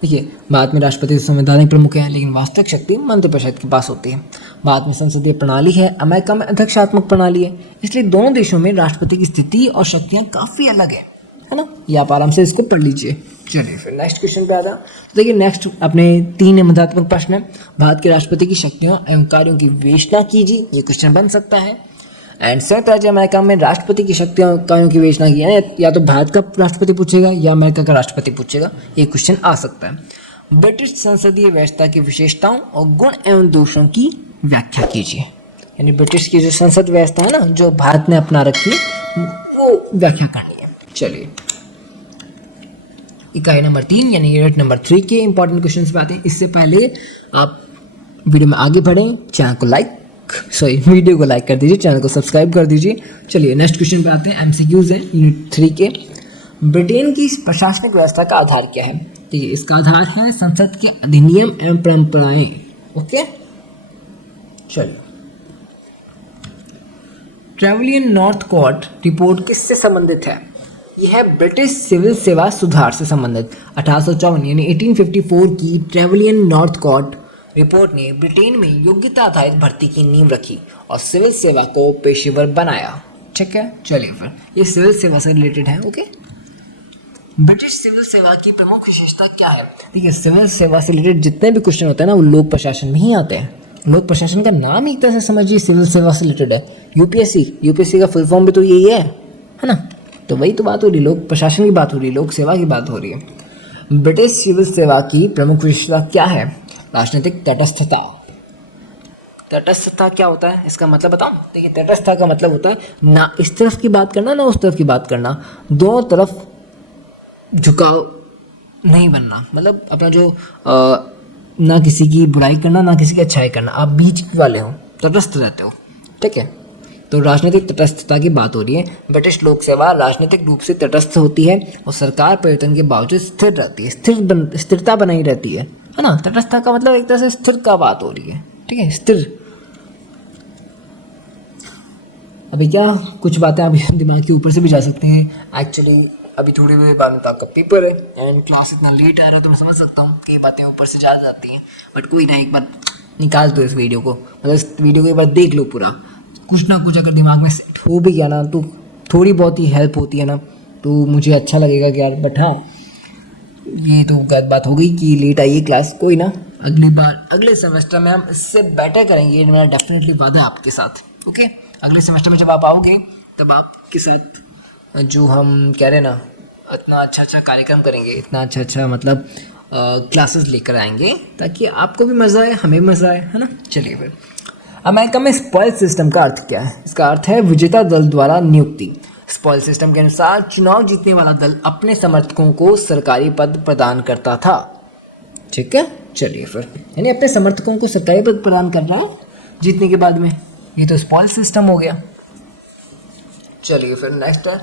देखिए, भारत में राष्ट्रपति संवैधानिक प्रमुख है, लेकिन वास्तविक शक्ति मंत्रिपरिषद के पास होती है। भारत में संसदीय प्रणाली है, अमेरिका में अध्यक्षात्मक प्रणाली है। इसलिए दोनों देशों में राष्ट्रपति की स्थिति और शक्तियाँ काफ़ी अलग है है ना, ये आप आराम से इसको पढ़ लीजिए। चलिए फिर नेक्स्ट क्वेश्चन पे आता है। तो देखिए नेक्स्ट अपने 3 निबंधात्मक प्रश्न है। भारत के राष्ट्रपति की शक्तियों एवं कार्यों की विवेचना कीजिए, ये क्वेश्चन बन सकता है। एंड संयुक्त राज्य अमेरिका में राष्ट्रपति की शक्तियों कार्यों की विवेचना की है, या तो भारत का राष्ट्रपति पूछेगा या अमेरिका का राष्ट्रपति पूछेगा, ये क्वेश्चन आ सकता है। ब्रिटिश संसदीय व्यवस्था की विशेषताओं और गुण एवं दोषों की व्याख्या कीजिए, यानी ब्रिटिश की जो संसद व्यवस्था है ना, जो भारत ने अपना रखी है, वो व्याख्या करनी है। चलिए इकाई नंबर 3 यानी यूनिट नंबर 3 के इंपॉर्टेंट क्वेश्चंस पे आते हैं। इससे पहले आप वीडियो में आगे बढ़ें, चैनल को वीडियो को लाइक कर दीजिए, चैनल को सब्सक्राइब कर दीजिए। चलिए नेक्स्ट क्वेश्चन पे आते हैं। एमसीक्यूज हैं यूनिट 3 के। ब्रिटेन की प्रशासनिक व्यवस्था का आधार क्या है? देखिए इसका आधार है संसद के अधिनियम एवं परंपराएं। ओके चलिए, ट्रेवलियन नॉर्थ कोर्ट रिपोर्ट किससे संबंधित है? यह है ब्रिटिश सिविल सेवा सुधार से संबंधित। 1854 यानी 1854 की ट्रेवलियन नॉर्थ कोर्ट रिपोर्ट ने ब्रिटेन में योग्यता आधारित भर्ती की नींव रखी और सिविल सेवा को पेशेवर बनाया। ठीक है, चलिए फिर ये सिविल सेवा से रिलेटेड है। ओके, ब्रिटिश सिविल सेवा की प्रमुख विशेषता क्या है? देखिए सिविल सेवा से रिलेटेड जितने भी क्वेश्चन होते हैं ना, वो लोक प्रशासन में ही आते हैं। लोक प्रशासन का नाम ही एक तरह से समझिए सिविल सेवा से रिलेटेड है। यूपीएससी का फुल फॉर्म भी तो यही है ना। तो वही तो बात हो रही, लोक प्रशासन की बात हो रही है, लोक सेवा की बात हो रही है। ब्रिटिश सिविल सेवा की प्रमुख विशेषता क्या है? राजनीतिक तटस्थता। तटस्थता क्या होता है, इसका मतलब बताऊं? देखिए तटस्थता का मतलब होता है ना इस तरफ की बात करना ना उस तरफ की बात करना, दोनों तरफ झुकाव नहीं बनना, मतलब अपना जो ना किसी की बुराई करना ना किसी की अच्छाई करना, आप बीच वाले हो, तटस्थ रहते हो। ठीक है, तो राजनीतिक तटस्थता की बात हो रही है। ब्रिटिश लोक सेवा राजनीतिक रूप से तटस्थ होती है और सरकार परिवर्तन के बावजूद स्थिर रहती है, स्थिरता बनाई रहती है ना। तटस्थता का मतलब एक तरह से स्थिर का बात हो रही है। ठीक है, स्थिर। अभी क्या कुछ बातें आप दिमाग के ऊपर से भी जा सकते हैं। एक्चुअली अभी थोड़ी देर बाद में तो आपका पेपर है एंड क्लास इतना लेट आ रहा है, तो मैं समझ सकता हूँ कि ये बातें ऊपर से जा जाती हैं, बट कोई ना, एक बार निकाल दो इस वीडियो को, मतलब इस वीडियो को एक बार देख लो पूरा। कुछ ना कुछ अगर दिमाग में सेट हो भी गया ना, तो थोड़ी बहुत ही हेल्प होती है ना, तो मुझे अच्छा लगेगा कि यार। बट हाँ, ये तो गलत बात हो गई कि लेट आई है क्लास, कोई ना, अगली बार अगले सेमेस्टर में हम इससे बेटर करेंगे, ये मेरा डेफिनेटली वादा है आपके साथ। ओके, अगले सेमेस्टर में जब आप आओगे तब आपके साथ जो हम कह रहे हैं ना, इतना अच्छा कार्यक्रम करेंगे, इतना अच्छा मतलब क्लासेस लेकर आएंगे ताकि आपको भी मज़ा आए, हमें मज़ा आए, है ना। चलिए फिर, अमेरिका में स्पॉइल सिस्टम का अर्थ क्या है? इसका अर्थ है विजेता दल द्वारा नियुक्ति। स्पॉइल सिस्टम के अनुसार चुनाव जीतने वाला दल अपने समर्थकों को सरकारी पद प्रदान करता था। ठीक है, चलिए फिर, यानी अपने समर्थकों को सरकारी पद प्रदान कर रहा है जीतने के बाद में, ये तो स्पॉइल सिस्टम हो गया। चलिए फिर नेक्स्ट है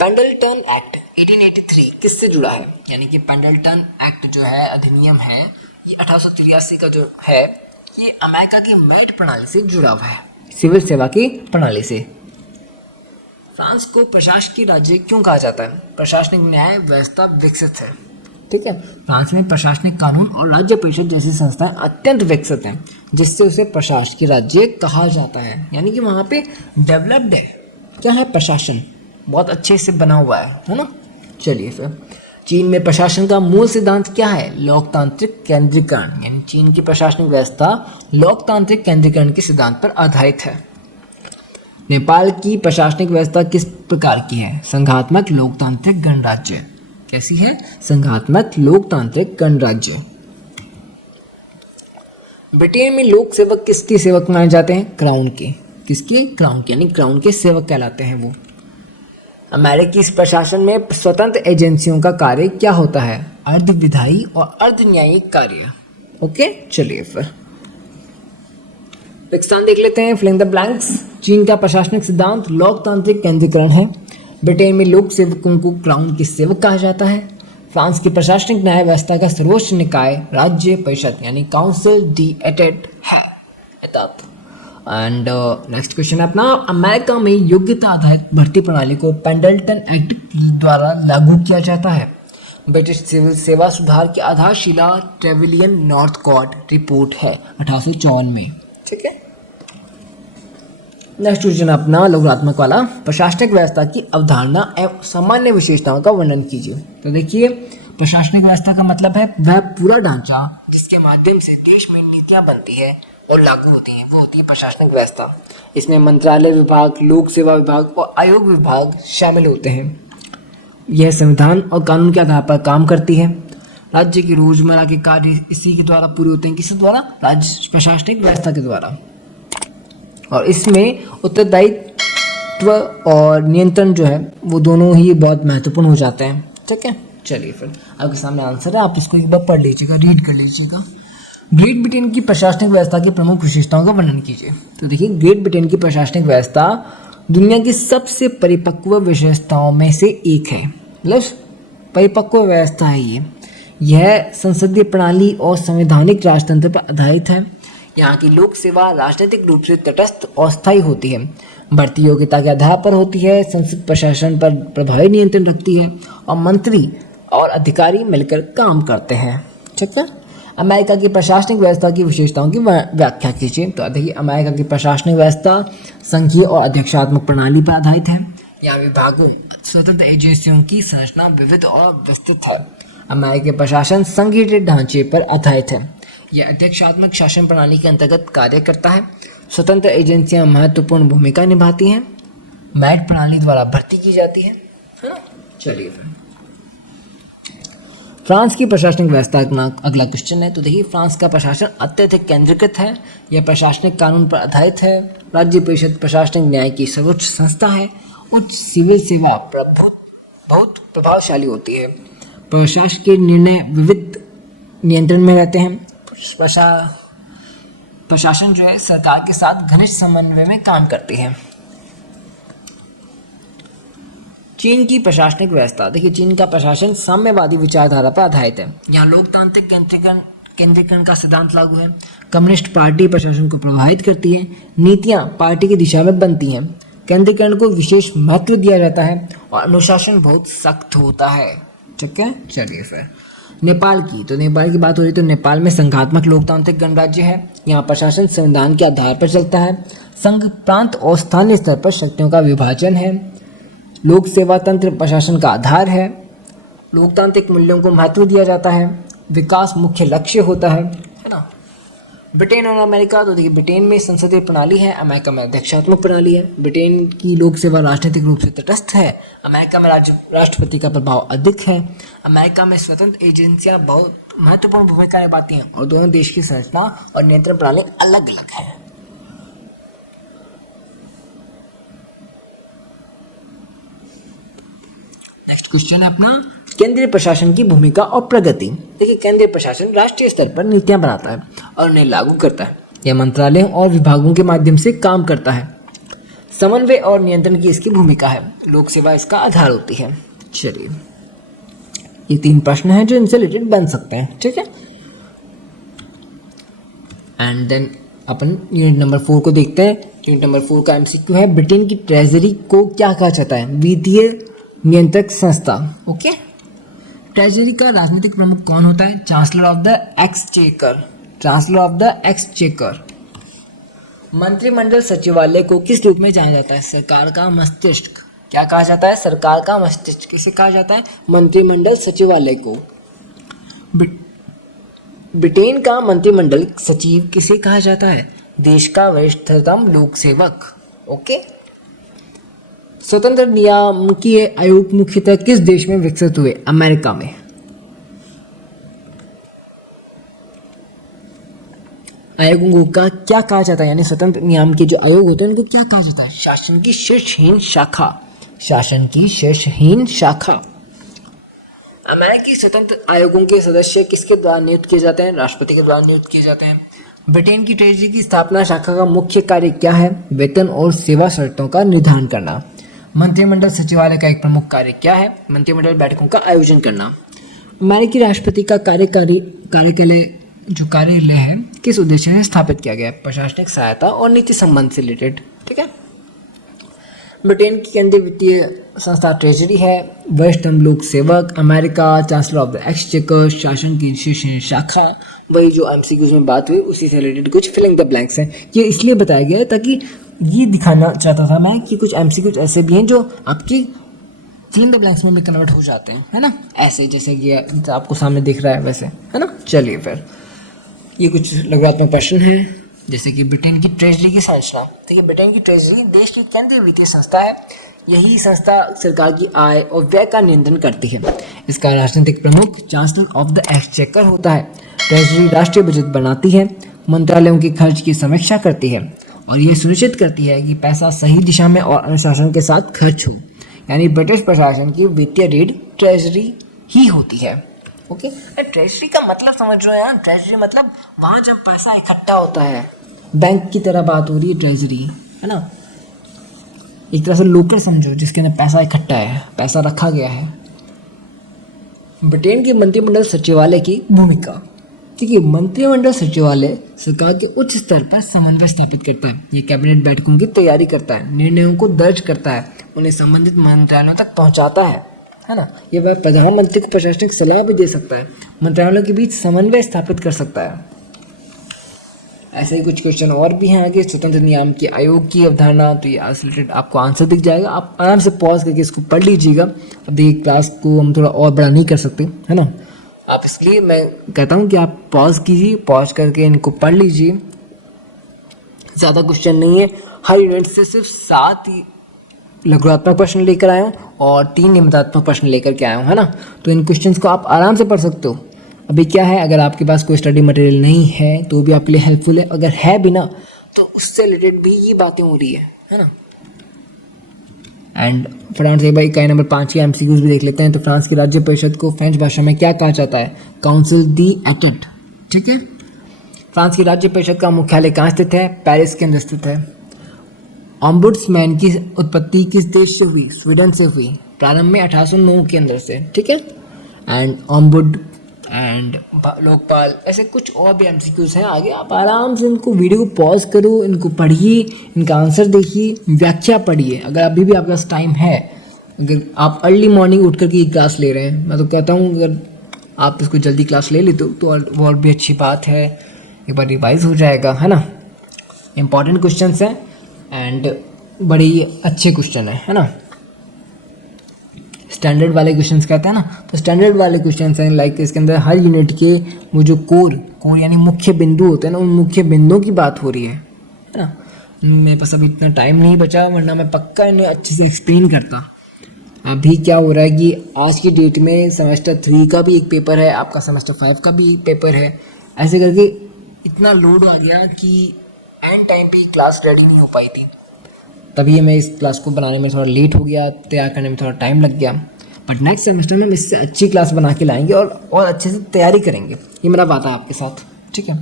पेंडलटन एक्ट 1883 किससे जुड़ा है? यानी कि पेंडलटन एक्ट जो है, अधिनियम है, ये 1883 का जो है, ये अमेरिका की मेरिट प्रणाली से जुड़ा हुआ है, सिविल सेवा की प्रणाली से। फ्रांस को प्रशासकीय राज्य क्यों कहा जाता है? प्रशासनिक न्याय व्यवस्था विकसित है। ठीक है, फ्रांस में प्रशासनिक कानून और राज्य परिषद जैसी संस्थाएं अत्यंत विकसित हैं, जिससे उसे प्रशासकीय राज्य कहा जाता है। यानी कि वहाँ पे डेवलप्ड है, क्या है, प्रशासन बहुत अच्छे से बना हुआ है ना। चलिए फिर, चीन में प्रशासन का मूल सिद्धांत क्या है? लोकतांत्रिक केंद्रीकरण। यानी चीन की प्रशासनिक व्यवस्था लोकतांत्रिक केंद्रीकरण के सिद्धांत पर आधारित है। नेपाल की प्रशासनिक व्यवस्था किस प्रकार की है? संघात्मक लोकतांत्रिक गणराज्य। कैसी है? संघात्मक लोकतांत्रिक गणराज्य। ब्रिटेन में लोक सेवक किसके सेवक माने जाते हैं? क्राउन के। किसके? क्राउन के, यानी क्राउन के सेवक कहलाते हैं वो। अमेरिकी प्रशासन में स्वतंत्र एजेंसियों का कार्य क्या होता है? अर्ध विधायी और अर्ध न्यायिक कार्य। ओके, चलिए फिर स्थान देख लेते हैं, फिल इन द ब्लैंक्स। चीन का प्रशासनिक सिद्धांत लोकतांत्रिक केंद्रीकरण है। ब्रिटेन में लोक सेवकों को क्राउन के सेवक कहा जाता है। फ्रांस की प्रशासनिक न्याय व्यवस्था का सर्वोच्च निकाय राज्य परिषद यानी काउंसिल डी एटेट है। एंड नेक्स्ट क्वेश्चन है अपना, अमेरिका में योग्यता आधारित भर्ती प्रणाली को पेंडलटन एक्ट द्वारा लागू किया जाता है। ब्रिटिश सिविल सेवा सुधार की आधारशिला ट्रेवलियन नॉर्थ कोर्ट रिपोर्ट है 1854 में। ठीक है, नेक्स्ट क्वेश्चन अपना लघुरात्मक वाला, प्रशासनिक व्यवस्था की अवधारणा एवं सामान्य विशेषताओं का वर्णन कीजिए। तो देखिए, प्रशासनिक व्यवस्था का मतलब है वह पूरा ढांचा जिसके माध्यम से देश में नीतियां बनती है और लागू होती हैं, वो होती है प्रशासनिक व्यवस्था। इसमें मंत्रालय विभाग, लोक सेवा विभाग और आयोग विभाग शामिल होते हैं। यह संविधान और कानून के आधार पर काम करती है। राज्य की रोजमर्रा के कार्य इसी के द्वारा पूरे होते हैं। किस द्वारा? राज्य प्रशासनिक व्यवस्था के द्वारा। और इसमें उत्तरदायित्व और नियंत्रण जो है वो दोनों ही बहुत महत्वपूर्ण हो जाते हैं। ठीक है, चलिए फिर आपके सामने आंसर है, आप इसको एक बार पढ़ लीजिएगा, रीड कर लीजिएगा। ग्रेट ब्रिटेन की प्रशासनिक व्यवस्था की प्रमुख विशेषताओं का वर्णन कीजिए। तो देखिए, ग्रेट ब्रिटेन की प्रशासनिक व्यवस्था दुनिया की सबसे परिपक्व विशेषताओं में से एक है। मतलब परिपक्व व्यवस्था है ये। यह संसदीय प्रणाली और संवैधानिक राजतंत्र पर आधारित है। यहाँ की लोक सेवा राजनीतिक रूप से तटस्थ और स्थायी होती है, बढ़ती योग्यता के आधार पर होती है, संसद प्रशासन पर प्रभावी नियंत्रण रखती है और मंत्री और अधिकारी मिलकर काम करते हैं। ठीक है। अमेरिका की प्रशासनिक व्यवस्था की विशेषताओं की व्याख्या कीजिए। तो देखिए, अमेरिका की प्रशासनिक व्यवस्था संघीय और अध्यक्षात्मक प्रणाली पर आधारित है। यहाँ विभागों, स्वतंत्र एजेंसियों की संरचना विविध और विस्तृत है। अमेरिकी प्रशासन संगठित ढांचे पर आधारित है। यह अध्यक्षात्मक शासन प्रणाली के अंतर्गत कार्य करता है। स्वतंत्र एजेंसियां महत्वपूर्ण भूमिका निभाती हैं। मेरिट प्रणाली द्वारा भर्ती की जाती है ना। चलिए फिर फ्रांस की प्रशासनिक व्यवस्था अगला क्वेश्चन है। तो देखिए, फ्रांस का प्रशासन अत्यधिक केंद्रीकृत है। यह प्रशासनिक कानून पर आधारित है। राज्य परिषद प्रशासनिक न्याय की सर्वोच्च संस्था है। उच्च सिविल सेवा बहुत प्रभावशाली होती है। प्रशासन के निर्णय विविध नियंत्रण में रहते हैं। प्रशासन जो है सरकार के साथ घनिष्ठ समन्वय में काम करती है। चीन की प्रशासनिक व्यवस्था, देखिए, चीन का प्रशासन साम्यवादी विचारधारा पर आधारित है। यहाँ लोकतांत्रिक केंद्रीकरण का सिद्धांत लागू है। कम्युनिस्ट पार्टी प्रशासन को प्रभावित करती है। नीतियाँ पार्टी की दिशा में बनती हैं। केंद्रीकरण को विशेष महत्व दिया जाता है और अनुशासन बहुत सख्त होता है। ठीक है, चलिए फिर नेपाल की, तो नेपाल की बात हो रही तो नेपाल में संघात्मक लोकतांत्रिक गणराज्य है। यहाँ प्रशासन संविधान के आधार पर चलता है। संघ, प्रांत और स्थानीय स्तर पर शक्तियों का विभाजन है। लोक सेवा तंत्र प्रशासन का आधार है। लोकतांत्रिक मूल्यों को महत्व दिया जाता है। विकास मुख्य लक्ष्य होता है ना। ब्रिटेन और अमेरिका, तो देखिए, ब्रिटेन में संसदीय प्रणाली है, अमेरिका में अध्यक्षात्मक प्रणाली है। ब्रिटेन की लोक सेवा राजनीतिक रूप से तटस्थ है। अमेरिका में राष्ट्रपति का प्रभाव अधिक है। अमेरिका में स्वतंत्र एजेंसियां बहुत महत्वपूर्ण भूमिका निभाती हैं और दोनों देश की संरचना और नियंत्रण प्रणाली अलग अलग है। नेक्स्ट क्वेश्चन है अपना, केंद्रीय प्रशासन की भूमिका और प्रगति। देखिए, केंद्रीय प्रशासन राष्ट्रीय स्तर पर नीतियां बनाता है और उन्हें लागू करता है। यह मंत्रालयों और विभागों के माध्यम से काम करता है। समन्वय और नियंत्रण की इसकी भूमिका है। लोक सेवा इसका आधार होती है। चलिए, ये 3 प्रश्न हैं जो इनसे रिलेटेड बन सकते हैं। ठीक है, एंड देन अपन यूनिट नंबर 4 को देखते हैं। यूनिट नंबर 4 का MCQ है, ब्रिटेन की ट्रेजरी को क्या कहा जाता है? वित्तीय नियंत्रक संस्था। ओके, ट्रेजरी का राजनीतिक प्रमुख कौन होता है? Chancellor of the exchequer. Chancellor of the exchequer. मंत्रिमंडल सचिवालय को किस रूप में जाना जाता है? सरकार का मस्तिष्क। क्या कहा जाता है? सरकार का मस्तिष्क। किसे कहा जाता है? मंत्रिमंडल सचिवालय को। ब्रिटेन का मंत्रिमंडल सचिव किसे कहा जाता है? देश का वरिष्ठतम लोक सेवक। ओके, स्वतंत्र नियामकीय आयोग मुख्यतः किस देश में विकसित हुए? अमेरिका में। आयोगों का क्या कहा जाता है? यानी स्वतंत्र नियामकीय जो आयोग होते हैं उनको क्या कहा जाता है? शासन की शीर्षहीन शाखा। शासन की शीर्षहीन शाखा। अमेरिकी स्वतंत्र आयोगों के सदस्य किसके द्वारा नियुक्त किए जाते हैं? राष्ट्रपति के द्वारा नियुक्त किए जाते हैं। ब्रिटेन की ट्रेजरी की स्थापना शाखा का मुख्य कार्य क्या है? वेतन और सेवा शर्तों का निर्धारण करना। मंत्रिमंडल सचिवालय का एक प्रमुख कार्य क्या है? मंत्रिमंडल बैठकों का आयोजन करना। अमेरिकी राष्ट्रपति का कार्यालय जो कार्यालय है किस उद्देश्य से स्थापित किया गया? प्रशासनिक सहायता और नीति संबंध से रिलेटेड। ठीक है, ब्रिटेन की केंद्रीय वित्तीय संस्था ट्रेजरी है। वरिष्ठतम लोक सेवक America, chancellor of the exchequer, शासन की शीर्ष शाखा। वही जो MCQs में बात हुई उसी से रिलेटेड कुछ फिलिंग द ब्लैंक्स हैं। ये इसलिए बताया गया है ताकि ये दिखाना चाहता था मैं कि कुछ एमसीक्यूज ऐसे भी हैं जो आपकी फिल इन द ब्लैंक्स में कन्वर्ट हो जाते हैं, है ना, ऐसे जैसे कि आपको सामने दिख रहा है वैसे, है ना। चलिए फिर ये कुछ लघुत्मक प्रश्न है, जैसे कि ब्रिटेन की ट्रेजरी की संरचना। देखिए, ब्रिटेन की ट्रेजरी देश की केंद्रीय वित्तीय संस्था है। यही संस्था सरकार की आय और व्यय का नियंत्रण करती है। इसका राजनीतिक प्रमुख चांसलर ऑफ द एक्सचेकर होता है। ट्रेजरी राष्ट्रीय बजट बनाती है, मंत्रालयों के खर्च की समीक्षा करती है और ये सुनिश्चित करती है कि पैसा सही दिशा में और अनुशासन के साथ खर्च हो। यानी ब्रिटिश प्रशासन की वित्तीय रीढ़ ट्रेजरी ही होती है। ओके, ट्रेजरी का मतलब समझ रहे हैं। ट्रेजरी मतलब वहाँ जब पैसा इकट्ठा होता है, बैंक की तरह बात हो रही है ट्रेजरी, है ना। एक तरह से लोकर समझो जिसके अंदर पैसा इकट्ठा है, पैसा रखा गया है। ब्रिटेन के मंत्रिमंडल सचिवालय की भूमिका। देखिए, मंत्रिमंडल सचिवालय सरकार के उच्च स्तर पर समन्वय स्थापित करता है। ये कैबिनेट बैठकों की तैयारी करता है, निर्णयों को दर्ज करता है, उन्हें संबंधित मंत्रालयों तक पहुंचाता है ना। ये वह प्रधानमंत्री को प्रशासनिक सलाह भी दे सकता है, मंत्रालयों के बीच समन्वय स्थापित कर सकता है। ऐसे ही कुछ क्वेश्चन और भी हैं आगे। स्वतंत्र नियामक की आयोग की अवधारणा, तो ये रिलेटेड आपको आंसर दिख जाएगा। आप आराम से पॉज करके इसको पढ़ लीजिएगा। अब देखिए, क्लास को हम थोड़ा और बड़ा नहीं कर सकते, है ना। आप इसलिए मैं कहता हूँ कि आप पॉज कीजिए, पॉज करके इनको पढ़ लीजिए। ज़्यादा क्वेश्चन नहीं है। हर यूनिट से सिर्फ 7 लघुत्मक प्रश्न लेकर आया हूँ और 3 निबंधात्मक प्रश्न लेकर के आया हूँ, है ना। तो इन क्वेश्चंस को आप आराम से पढ़ सकते हो। अभी क्या है, अगर आपके पास कोई स्टडी मटेरियल नहीं है तो भी आपके लिए हेल्पफुल है। अगर है भी ना तो उससे रिलेटेड भी ये बातें हो रही है ना। एंड फ्रांस से भाई इकाई नंबर 5 की एमसीक्यूज भी देख लेते हैं। तो फ्रांस की राज्य परिषद को फ्रेंच भाषा में क्या कहा जाता है? काउंसिल दी एटेट। ठीक है। फ्रांस की राज्य परिषद का मुख्यालय कहाँ स्थित है? पेरिस के अंदर स्थित है। ऑम्बुड्समैन की उत्पत्ति किस देश से हुई? स्वीडन से हुई, प्रारंभ में 1809 के अंदर से। ठीक है। एंड ऑम्बुड एंड लोकपाल, ऐसे कुछ और भी एमसीक्यूज हैं आगे। आप आराम से इनको वीडियो को पॉज करो, इनको पढ़िए, इनका आंसर देखिए, व्याख्या पढ़िए। अगर अभी भी आपके पास टाइम है, अगर आप अर्ली मॉर्निंग उठ करके क्लास ले रहे हैं, मैं तो कहता हूँ अगर आप इसको जल्दी क्लास ले लेते हो तो और भी अच्छी बात है। एक बार रिवाइज हो जाएगा, है ना। इंपॉर्टेंट क्वेश्चन हैं एंड बड़े ही अच्छे क्वेश्चन है ना। स्टैंडर्ड वाले क्वेश्चंस कहते हैं ना, तो स्टैंडर्ड वाले क्वेश्चंस हैं लाइक इसके अंदर हर यूनिट के वो जो कोर यानी मुख्य बिंदु होते हैं ना, उन मुख्य बिंदुओं की बात हो रही है ना। मेरे पास अभी इतना टाइम नहीं बचा, वरना मैं पक्का इन्हें अच्छे से एक्सप्लेन करता। अभी क्या हो रहा है कि आज की डेट में सेमेस्टर 3 का भी एक पेपर है, आपका सेमेस्टर 5 का भी एक पेपर है। ऐसे करके इतना लोड आ गया कि एंड टाइम पे क्लास रेडी नहीं हो पाई थी। तभी मैं इस क्लास को बनाने में थोड़ा लेट हो गया, तैयार करने में थोड़ा टाइम लग गया। बट नेक्स्ट सेमेस्टर में हम इससे अच्छी क्लास बना के लाएंगे और अच्छे से तैयारी करेंगे, ये मेरा वादा है आपके साथ। ठीक है।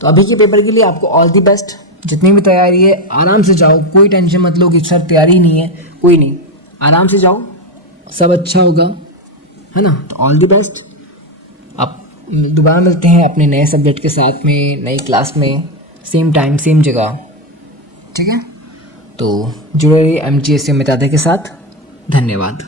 तो अभी के पेपर के लिए आपको ऑल दी बेस्ट। जितनी भी तैयारी है आराम से जाओ, कोई टेंशन मत लो कि सर तैयारी नहीं है, कोई नहीं, आराम से जाओ, सब अच्छा होगा, है ना। तो ऑल दी बेस्ट। अब दोबारा मिलते हैं अपने नए सब्जेक्ट के साथ में, नई क्लास में, सेम टाइम सेम जगह। ठीक है। तो जुड़े रहिए MGS से मितादे के साथ। धन्यवाद।